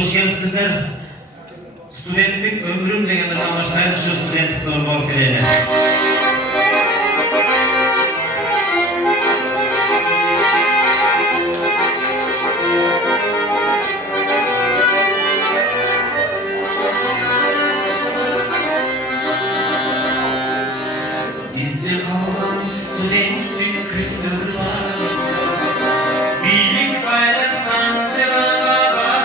Hoş gelipsizler. Studentlik ömrüm degende tamaşlayın şu studentlik doğru bolup geleli. Bizde kalan studentlik günler var. Birlik bayrak sancılarla var.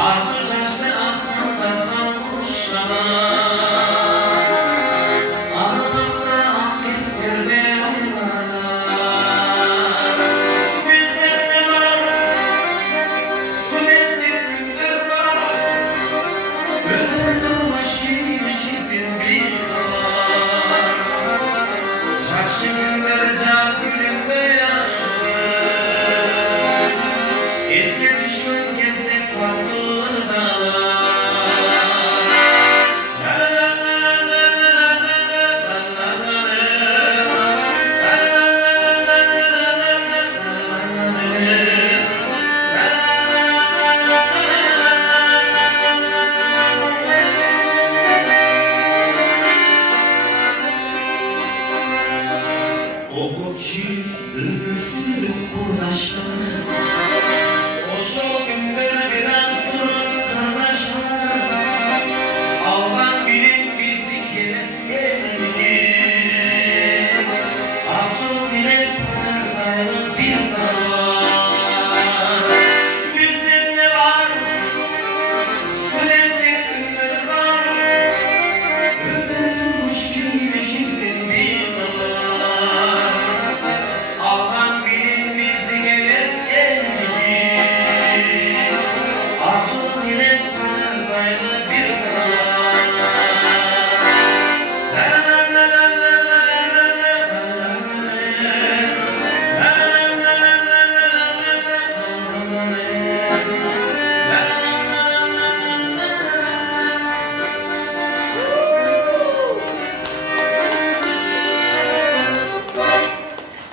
Arzu şaştı aslında kavuşlar. Ardıkta akdetlerde aylar. Bizde ne var? Studentlik günler var. Ömrüm başı çiftin bir var. Şakşı günler caz gülümde yaşlı. Eski düşman kestek farklı.